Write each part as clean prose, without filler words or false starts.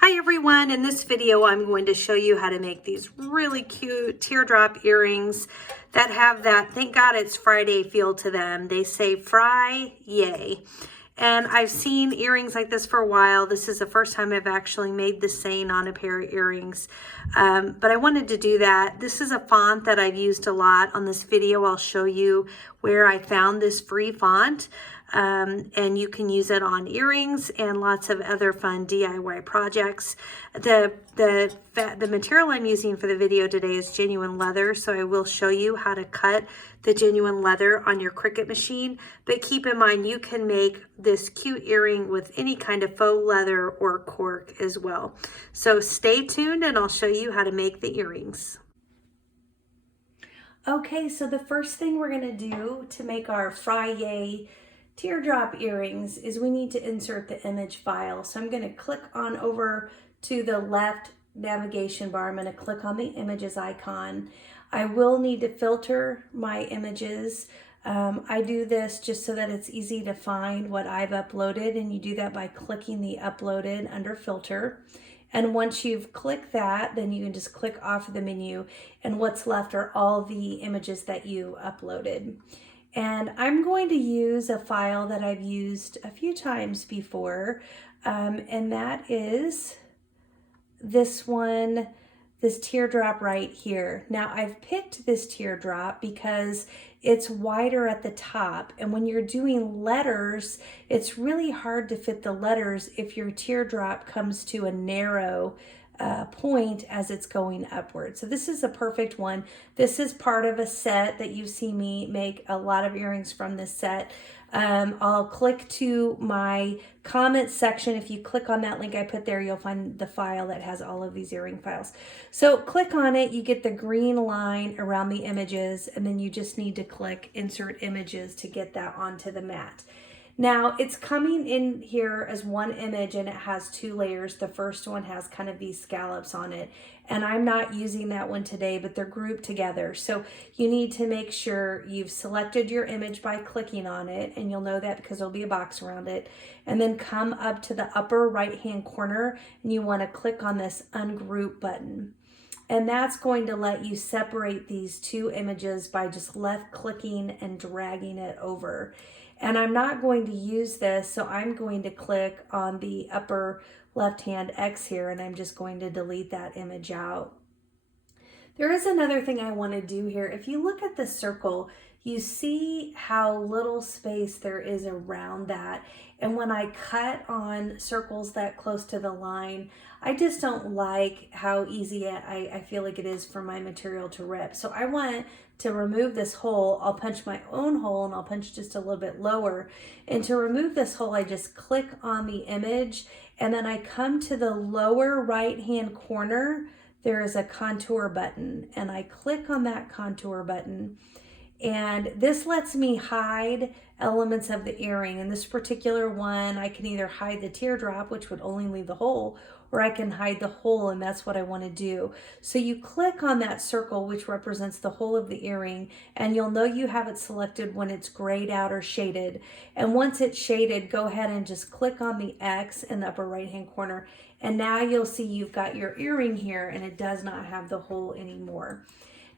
Hi everyone, in this video I'm going to show you how to make these really cute teardrop earrings that have that, thank God it's Friday feel to them. They say Fri-Yay. And I've seen earrings like this for a while. This is the first time I've actually made the saying on a pair of earrings. But I wanted to do that. This is a font that I've used a lot. On this video, I'll show you where I found this free font. And you can use it on earrings and lots of other fun DIY projects. The material I'm using for the video today is genuine leather, so I will show you how to cut the genuine leather on your Cricut machine. But keep in mind, you can make this cute earring with any kind of faux leather or cork as well. So stay tuned and I'll show you how to make the earrings. Okay, so the first thing we're gonna do to make our Fri-Yay teardrop earrings is we need to insert the image file. So I'm going to click on over to the left navigation bar. I'm going to click on the images icon. I will need to filter my images. I do this just so that it's easy to find what I've uploaded, and you do that by clicking the uploaded under filter. And once you've clicked that, then you can just click off the menu, and what's left are all the images that you uploaded. And I'm going to use a file that I've used a few times before, and that is this one, this teardrop right here. Now I've picked this teardrop because it's wider at the top, and when you're doing letters, it's really hard to fit the letters if your teardrop comes to a narrow point as it's going upward. So this is a perfect one. This is part of a set that you see me make a lot of earrings from this set. I'll click to my comment section. If you click on that link I put there, you'll find the file that has all of these earring files. So click on it, you get the green line around the images, and then you just need to click insert images to get that onto the mat. Now it's coming in here as one image and it has two layers. The first one has kind of these scallops on it, and I'm not using that one today, but they're grouped together. So you need to make sure you've selected your image by clicking on it, and you'll know that because there'll be a box around it. And then come up to the upper right hand corner and you want to click on this ungroup button. And that's going to let you separate these two images by just left clicking and dragging it over. And I'm not going to use this, so I'm going to click on the upper left-hand X here, and I'm just going to delete that image out. There is another thing I want to do here. If you look at the circle, you see how little space there is around that. And when I cut on circles that close to the line, I just don't like how easy I feel like it is for my material to rip. So I want to remove this hole. I'll punch my own hole, and I'll punch just a little bit lower. And to remove this hole, I just click on the image, and then I come to the lower right-hand corner. There is a contour button, and I click on that contour button, and this lets me hide elements of the earring. In this particular one, I can either hide the teardrop, which would only leave the hole, or I can hide the hole, and that's what I want to do. So you click on that circle, which represents the whole of the earring, and you'll know you have it selected when it's grayed out or shaded. And once it's shaded, go ahead and just click on the X in the upper right hand corner, and now you'll see you've got your earring here, and it does not have the hole anymore.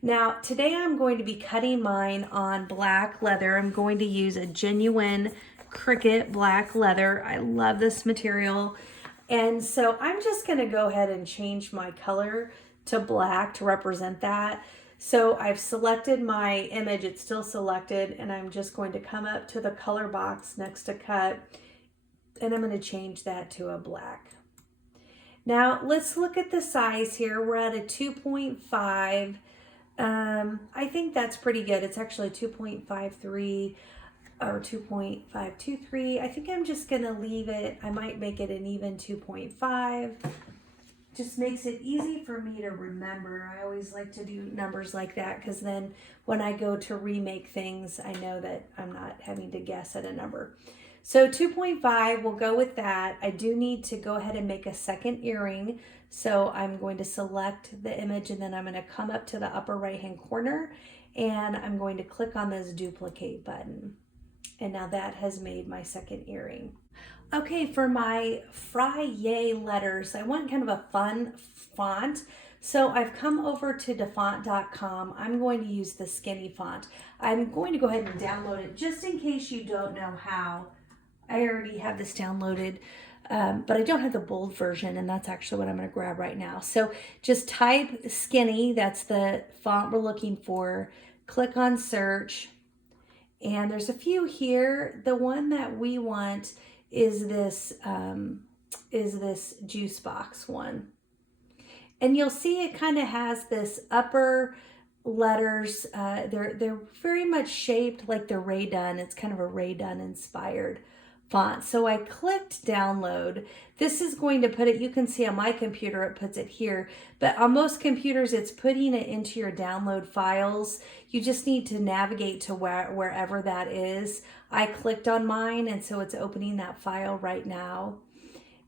Now, today I'm going to be cutting mine on black leather. I'm going to use a genuine Cricut black leather. I love this material. And so I'm just going to go ahead and change my color to black to represent that. So I've selected my image, it's still selected, and I'm just going to come up to the color box next to cut, and I'm going to change that to a black. Now let's look at the size here. We're at a 2.5. I think that's pretty good. It's actually 2.53 or 2.523. I think I'm just going to leave it. I might make it an even 2.5. Just makes it easy for me to remember. I always like to do numbers like that because then when I go to remake things, I know that I'm not having to guess at a number. So 2.5, we'll go with that. I do need to go ahead and make a second earring. So I'm going to select the image, and then I'm going to come up to the upper right hand corner, and I'm going to click on this duplicate button. And now that has made my second earring. Okay, for my Fri-Yay letters, I want kind of a fun font. So I've come over to dafont.com. I'm going to use the skinny font. I'm going to go ahead and download it just in case you don't know how. I already have this downloaded, but I don't have the bold version, and that's actually what I'm going to grab right now. So just type skinny, that's the font we're looking for. Click on search, and there's a few here. The one that we want is this juice box one. And you'll see it kind of has this upper letters. They're very much shaped like the Ray Dunn. It's kind of a Ray Dunn inspired font. So I clicked download. This is going to put it, you can see on my computer it puts it here, but on most computers it's putting it into your download files. You just need to navigate to wherever that is. I clicked on mine, and so it's opening that file right now.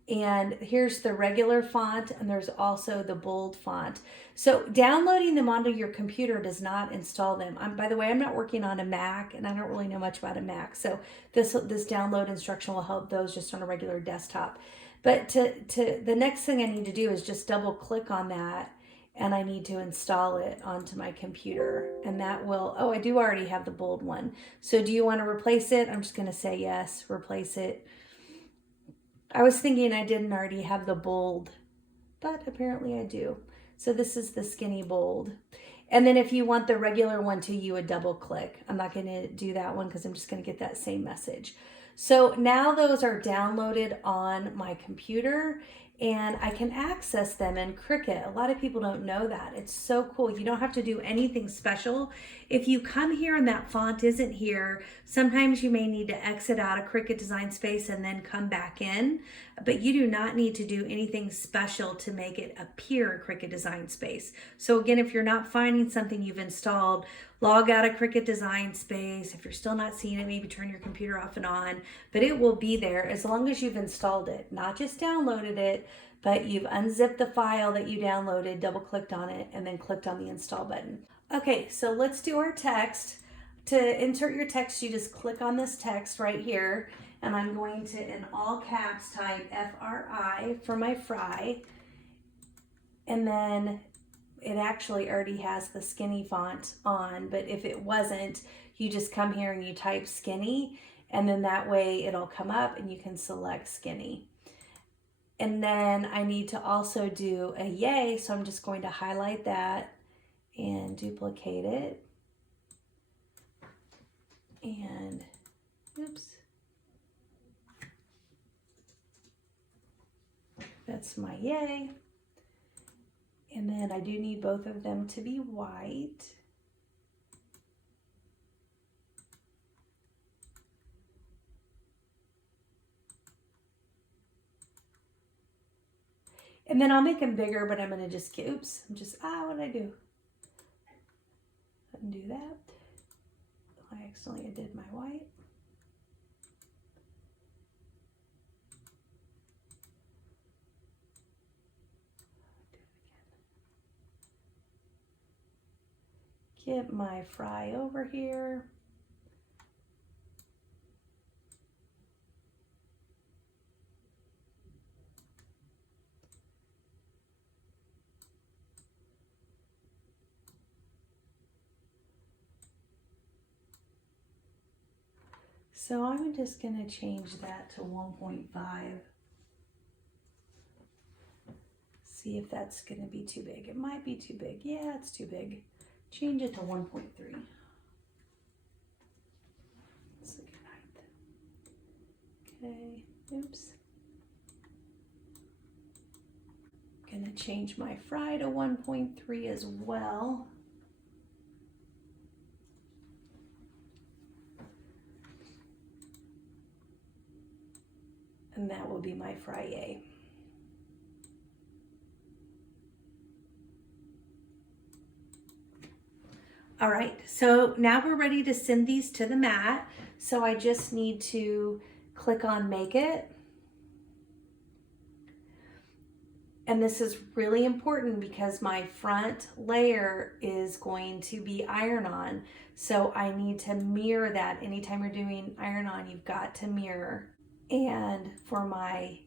And here's the regular font, and there's also the bold font. So downloading them onto your computer does not install them. By the way, I'm not working on a Mac, and I don't really know much about a Mac. So this download instruction will help those just on a regular desktop. But the next thing I need to do is just double click on that, and I need to install it onto my computer. And that will, oh, I do already have the bold one. So do you want to replace it? I'm just going to say yes, replace it. I was thinking I didn't already have the bold, but apparently I do. So this is the skinny bold. And then if you want the regular one too, you would double click. I'm not going to do that one because I'm just going to get that same message. So now those are downloaded on my computer, and I can access them in Cricut. A lot of people don't know that. It's so cool. You don't have to do anything special. If you come here and that font isn't here, sometimes you may need to exit out of Cricut Design Space and then come back in, but you do not need to do anything special to make it appear in Cricut Design Space. So again, if you're not finding something you've installed, log out of Cricut Design Space. If you're still not seeing it, maybe turn your computer off and on, but it will be there as long as you've installed it, not just downloaded it, but you've unzipped the file that you downloaded, double clicked on it, and then clicked on the install button. Okay, so let's do our text. To insert your text, you just click on this text right here, and I'm going to, in all caps, type F-R-I for my fry, and then it actually already has the skinny font on, but if it wasn't, you just come here and you type skinny, and then that way it'll come up and you can select skinny. And then I need to also do a yay, so I'm just going to highlight that and duplicate it. And oops. That's my yay. And then I do need both of them to be white. And then I'll make them bigger, but I'm going to just, oops, I'm just, what did I do? Undo that. I accidentally did my white. Get my fry over here. So I'm just going to change that to 1.5. See if that's going to be too big. It might be too big. Yeah, it's too big. Change it to 1.3. Second height. Okay, oops. I'm going to change my fry to 1.3 as well. And that will be my Fri-Yay. All right, so now we're ready to send these to the mat. So I just need to click on Make It. And this is really important because my front layer is going to be iron-on. So I need to mirror that. Anytime you're doing iron-on, you've got to mirror. And for my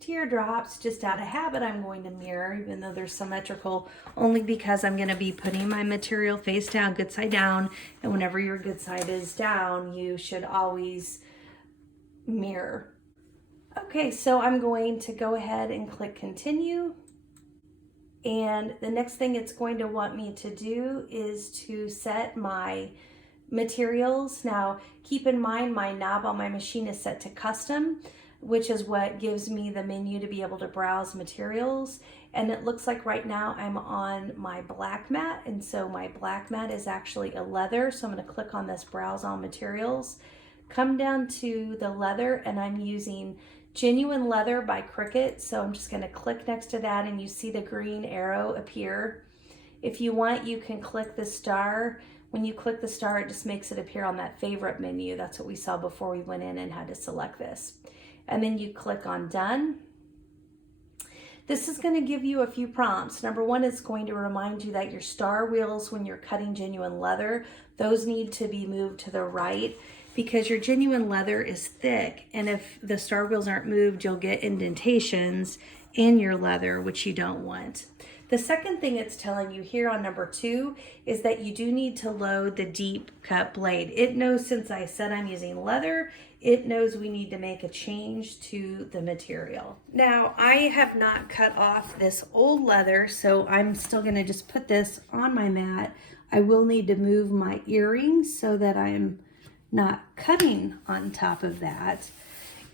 teardrops, just out of habit, I'm going to mirror, even though they're symmetrical, only because I'm going to be putting my material face down, good side down, and whenever your good side is down, you should always mirror. Okay, so I'm going to go ahead and click continue. And the next thing it's going to want me to do is to set my materials. Now, keep in mind my knob on my machine is set to custom, which is what gives me the menu to be able to browse materials. And it looks like right now I'm on my black mat, and so my black mat is actually a leather. So I'm going to click on this browse all materials, come down to the leather, and I'm using Genuine Leather by Cricut. So I'm just going to click next to that, and you see the green arrow appear. If you want, you can click the star. When you click the star, it just makes it appear on that favorite menu. That's what we saw before we went in and had to select this. And then you click on done. This is going to give you a few prompts. Number one, it's going to remind you that your star wheels, when you're cutting genuine leather, those need to be moved to the right because your genuine leather is thick. And if the star wheels aren't moved, you'll get indentations in your leather, which you don't want. The second thing it's telling you here on number 2 is that you do need to load the deep cut blade. It knows, since I said I'm using leather, it knows we need to make a change to the material. Now, I have not cut off this old leather, so I'm still gonna just put this on my mat. I will need to move my earrings so that I'm not cutting on top of that.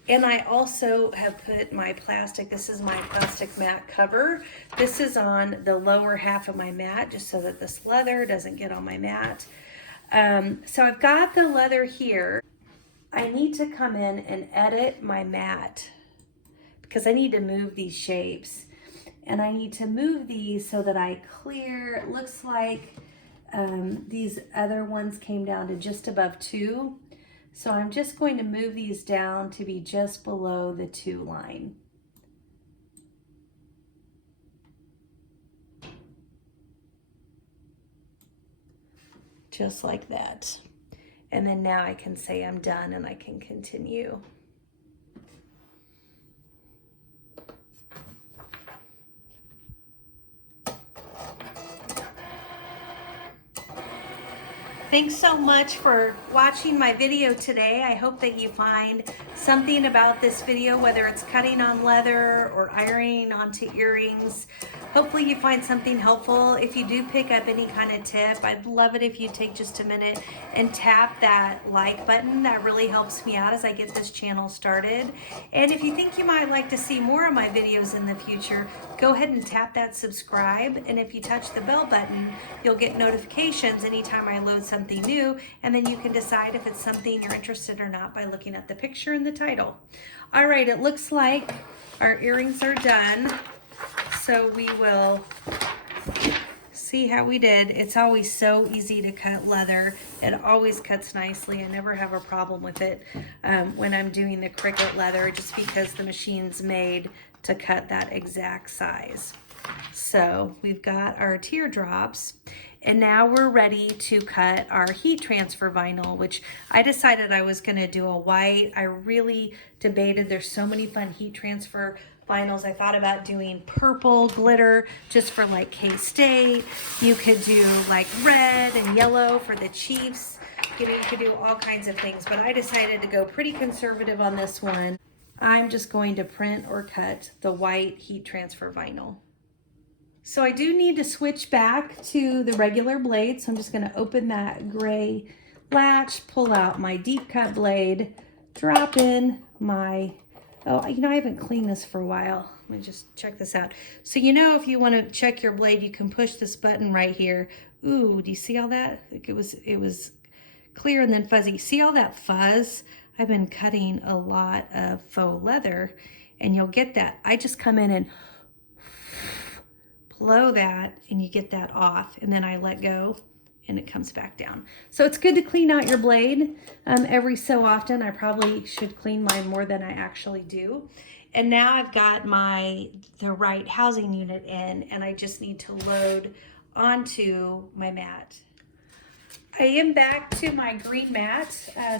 And I also have put my plastic, this is my plastic mat cover. This is on the lower half of my mat, just so that this leather doesn't get on my mat. So I've got the leather here. I need to come in and edit my mat because I need to move these shapes. And I need to move these so that I clear, it looks like these other ones came down to just above 2. So I'm just going to move these down to be just below the 2 line. Just like that. And then now I can say I'm done and I can continue. Thanks so much for watching my video today. I hope that you find something about this video, whether it's cutting on leather or ironing onto earrings. Hopefully you find something helpful. If you do pick up any kind of tip, I'd love it if you take just a minute and tap that like button. That really helps me out as I get this channel started. And if you think you might like to see more of my videos in the future, go ahead and tap that subscribe. And if you touch the bell button, you'll get notifications anytime I load something new, and then you can decide if it's something you're interested or not by looking at the picture and the title. All right, it looks like our earrings are done. So we will see how we did. It's always so easy to cut leather. It always cuts nicely. I never have a problem with it when I'm doing the Cricut leather, just because the machine's made to cut that exact size. So we've got our teardrops, and now we're ready to cut our heat transfer vinyl, which I decided I was gonna do a white. I really debated, there's so many fun heat transfer vinyls. I thought about doing purple glitter just for like K-State. You could do like red and yellow for the Chiefs. You know, you could do all kinds of things, but I decided to go pretty conservative on this one. I'm just going to print or cut the white heat transfer vinyl. So I do need to switch back to the regular blade. So I'm just going to open that gray latch, pull out my deep cut blade, drop in my, oh, you know, I haven't cleaned this for a while. Let me just check this out. So, you know, if you want to check your blade, you can push this button right here. Ooh, do you see all that? Like it was clear and then fuzzy. See all that fuzz? I've been cutting a lot of faux leather, and you'll get that. I just come in and blow that, and you get that off, and then I let go and it comes back down. So it's good to clean out your blade every so often. I probably should clean mine more than I actually do. And now I've got the right housing unit in, and I just need to load onto my mat. I am back to my green mat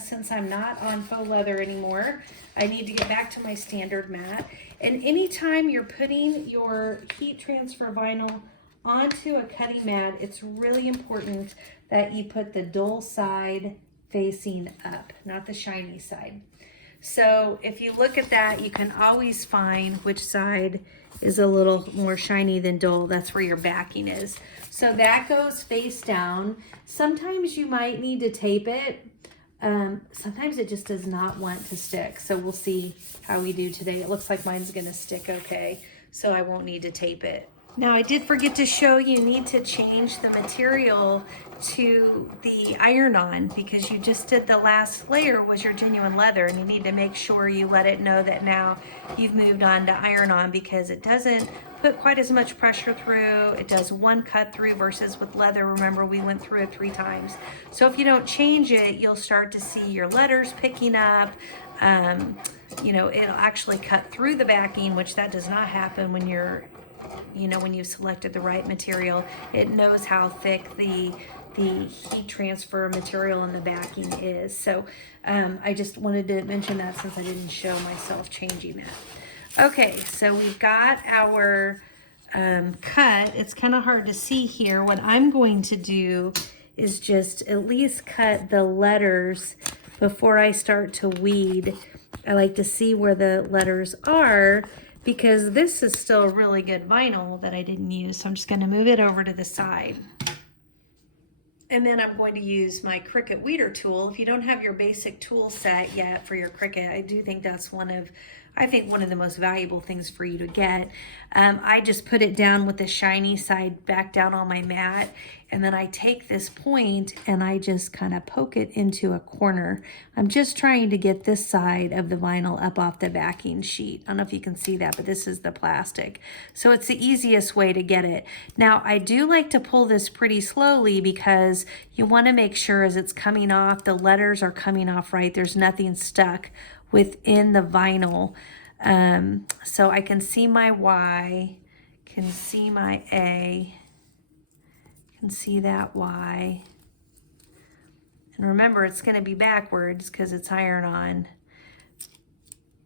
since I'm not on faux leather anymore. I need to get back to my standard mat. And anytime you're putting your heat transfer vinyl onto a cutting mat, it's really important that you put the dull side facing up, not the shiny side. So if you look at that, you can always find which side is a little more shiny than dull. That's where your backing is. So that goes face down. Sometimes you might need to tape it. Sometimes it just does not want to stick. So we'll see how we do today. It looks like mine's gonna stick okay, so I won't need to tape it. Now I did forget to show you need to change the material to the iron-on because you just did the last layer was your genuine leather, and you need to make sure you let it know that now you've moved on to iron-on because it doesn't put quite as much pressure through. It does one cut through versus with leather, remember we went through it 3 times. So if you don't change it, you'll start to see your letters picking up. You know, it'll actually cut through the backing, which that does not happen when you're, you know, when you've selected the right material. It knows how thick the heat transfer material in the backing is. So I just wanted to mention that since I didn't show myself changing that. Okay, so we've got our cut. It's kind of hard to see here. What I'm going to do is just at least cut the letters before I start to weed. I like to see where the letters are because this is still really good vinyl that I didn't use. So I'm just going to move it over to the side. And then I'm going to use my Cricut weeder tool. If you don't have your basic tool set yet for your Cricut, I do think that's one of the most valuable things for you to get. I just put it down with the shiny side back down on my mat, and then I take this point and I just kind of poke it into a corner. I'm just trying to get this side of the vinyl up off the backing sheet. I don't know if you can see that, but this is the plastic. So it's the easiest way to get it. Now, I do like to pull this pretty slowly because you want to make sure as it's coming off, the letters are coming off right. There's nothing stuck within the vinyl. So I can see my Y, can see my A, can see that Y. And remember, it's going to be backwards because it's iron-on.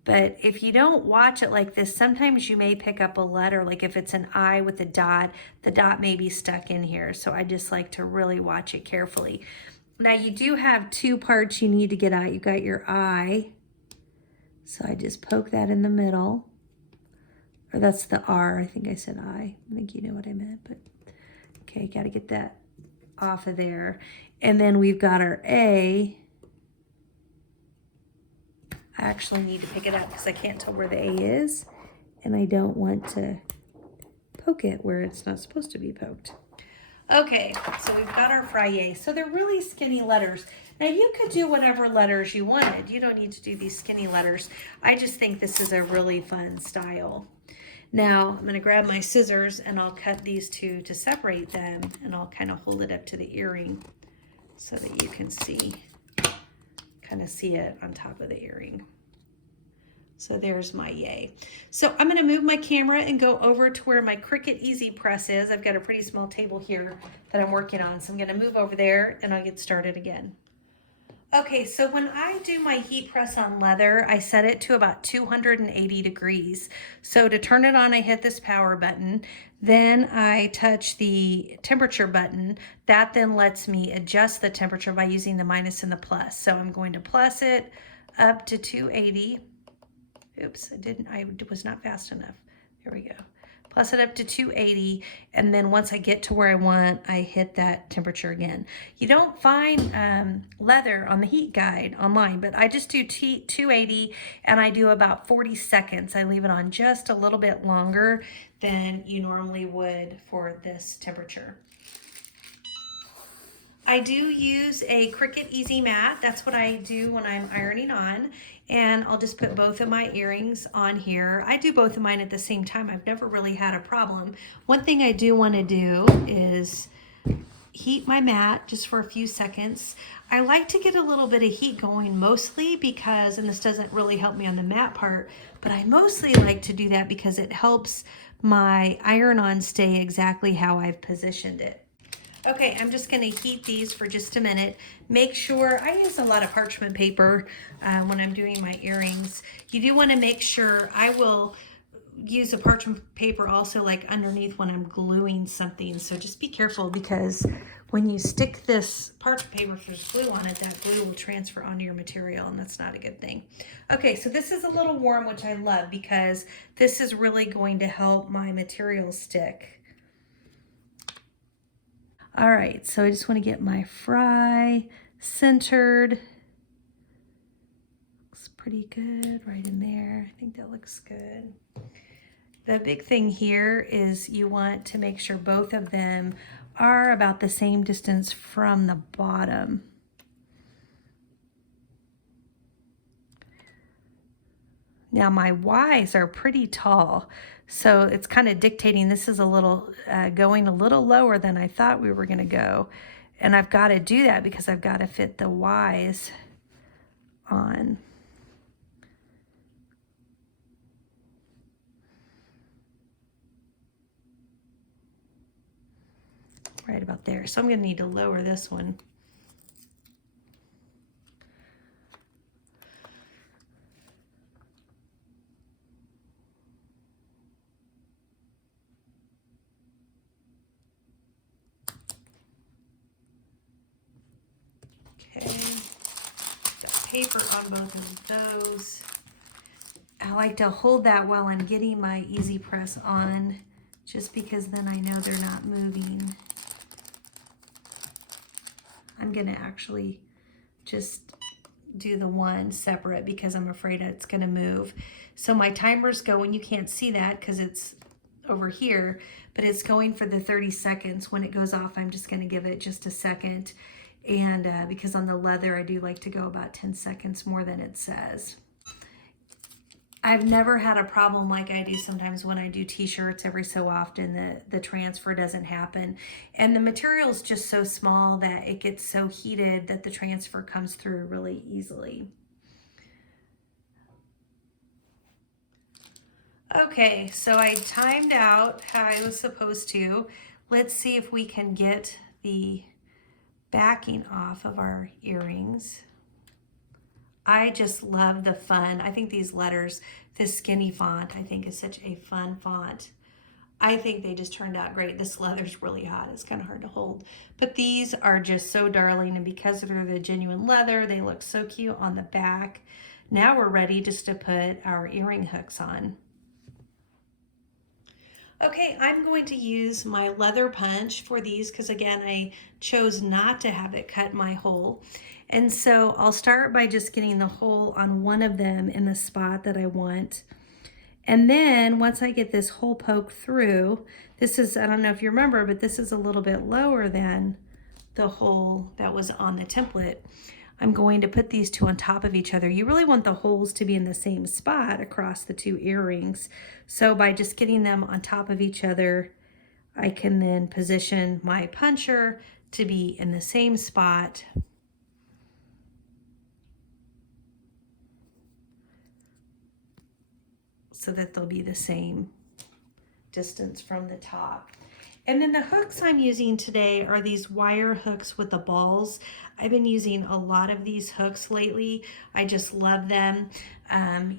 But if you don't watch it like this, sometimes you may pick up a letter, like if it's an I with a dot, the dot may be stuck in here. So I just like to really watch it carefully. Now you do have 2 parts you need to get out. You got your I. So I just poke that in the middle. Or that's the R, I think I said I. I think you know what I meant, but okay, got to get that off of there. And then we've got our A. I actually need to pick it up because I can't tell where the A is, and I don't want to poke it where it's not supposed to be poked. Okay, so we've got our Fri-Yay. So they're really skinny letters. Now you could do whatever letters you wanted. You don't need to do these skinny letters. I just think this is a really fun style. Now I'm gonna grab my scissors and I'll cut these 2 to separate them, and I'll kind of hold it up to the earring so that you can see, kind of see it on top of the earring. So there's my yay. So I'm gonna move my camera and go over to where my Cricut Easy Press is. I've got a pretty small table here that I'm working on. So I'm gonna move over there and I'll get started again. Okay, so when I do my heat press on leather, I set it to about 280 degrees. So to turn it on, I hit this power button. Then I touch the temperature button. That then lets me adjust the temperature by using the minus and the plus. So I'm going to plus it up to 280. Oops, I was not fast enough. There we go. Plus it up to 280, and then once I get to where I want, I hit that temperature again. You don't find leather on the heat guide online, but I just do 280, and I do about 40 seconds. I leave it on just a little bit longer than you normally would for this temperature. I do use a Cricut Easy Mat. That's what I do when I'm ironing on. And I'll just put both of my earrings on here. I do both of mine at the same time. I've never really had a problem. One thing I do want to do is heat my mat just for a few seconds. I like to get a little bit of heat going mostly because, and this doesn't really help me on the mat part, but I mostly like to do that because it helps my iron-on stay exactly how I've positioned it. Okay, I'm just going to heat these for just a minute. Make sure, I use a lot of parchment paper when I'm doing my earrings. You do want to make sure, I will use a parchment paper also like underneath when I'm gluing something. So just be careful, because when you stick this parchment paper for glue on it, that glue will transfer onto your material, and that's not a good thing. Okay, so this is a little warm, which I love, because this is really going to help my material stick. All right, so I just want to get my fry centered. Looks pretty good right in there. I think that looks good. The big thing here is you want to make sure both of them are about the same distance from the bottom. Now my Y's are pretty tall, so it's kind of dictating. This is a little going a little lower than I thought we were going to go. And I've got to do that because I've got to fit the Y's on. Right about there. So I'm going to need to lower this one. Okay, got paper on both of those. I like to hold that while I'm getting my easy press on, just because then I know they're not moving. I'm gonna actually just do the one separate because I'm afraid it's gonna move. So my timer's going, you can't see that because it's over here, but it's going for the 30 seconds. When it goes off, I'm just gonna give it just a second. And because on the leather, I do like to go about 10 seconds more than it says. I've never had a problem like I do sometimes when I do t-shirts. Every so often the transfer doesn't happen. And the material is just so small that it gets so heated that the transfer comes through really easily. Okay, so I timed out how I was supposed to. Let's see if we can get the backing off of our earrings. I just love the fun. I think these letters, this skinny font, I think is such a fun font. I think they just turned out great. This leather's really hot. It's kind of hard to hold. But these are just so darling, and because they're the genuine leather, they look so cute on the back. Now we're ready just to put our earring hooks on. Okay, I'm going to use my leather punch for these because, again, I chose not to have it cut my hole. And so I'll start by just getting the hole on one of them in the spot that I want. And then once I get this hole poked through, this is, I don't know if you remember, but this is a little bit lower than the hole that was on the template. I'm going to put these two on top of each other. You really want the holes to be in the same spot across the two earrings. So by just getting them on top of each other, I can then position my puncher to be in the same spot. So that they'll be the same distance from the top. And then the hooks I'm using today are these wire hooks with the balls. I've been using a lot of these hooks lately. I just love them.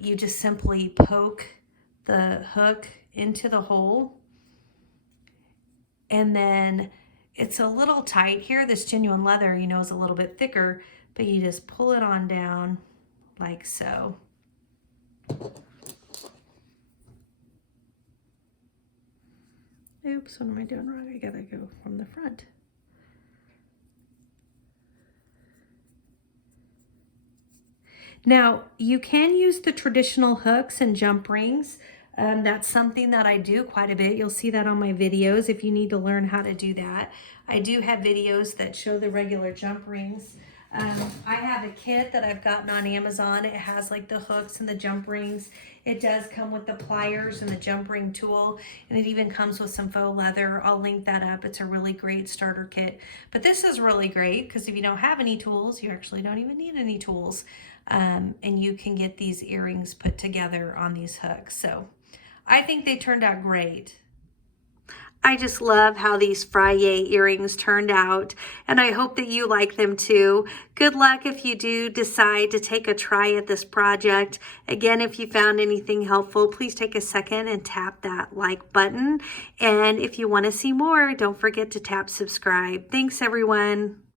You just simply poke the hook into the hole. And then it's a little tight here. This genuine leather, you know, is a little bit thicker, but you just pull it on down like so. Oops, what am I doing wrong? I gotta go from the front. Now, you can use the traditional hooks and jump rings. That's something that I do quite a bit. You'll see that on my videos if you need to learn how to do that. I do have videos that show the regular jump rings. I have a kit that I've gotten on Amazon. It has like the hooks and the jump rings. It does come with the pliers and the jump ring tool, and it even comes with some faux leather. I'll link that up. It's a really great starter kit. But this is really great because if you don't have any tools, you actually don't even need any tools. And you can get these earrings put together on these hooks. So I think they turned out great. I just love how these Fri-Yay earrings turned out, and I hope that you like them too. Good luck if you do decide to take a try at this project. Again, if you found anything helpful, please take a second and tap that like button. And if you want to see more, don't forget to tap subscribe. Thanks, everyone.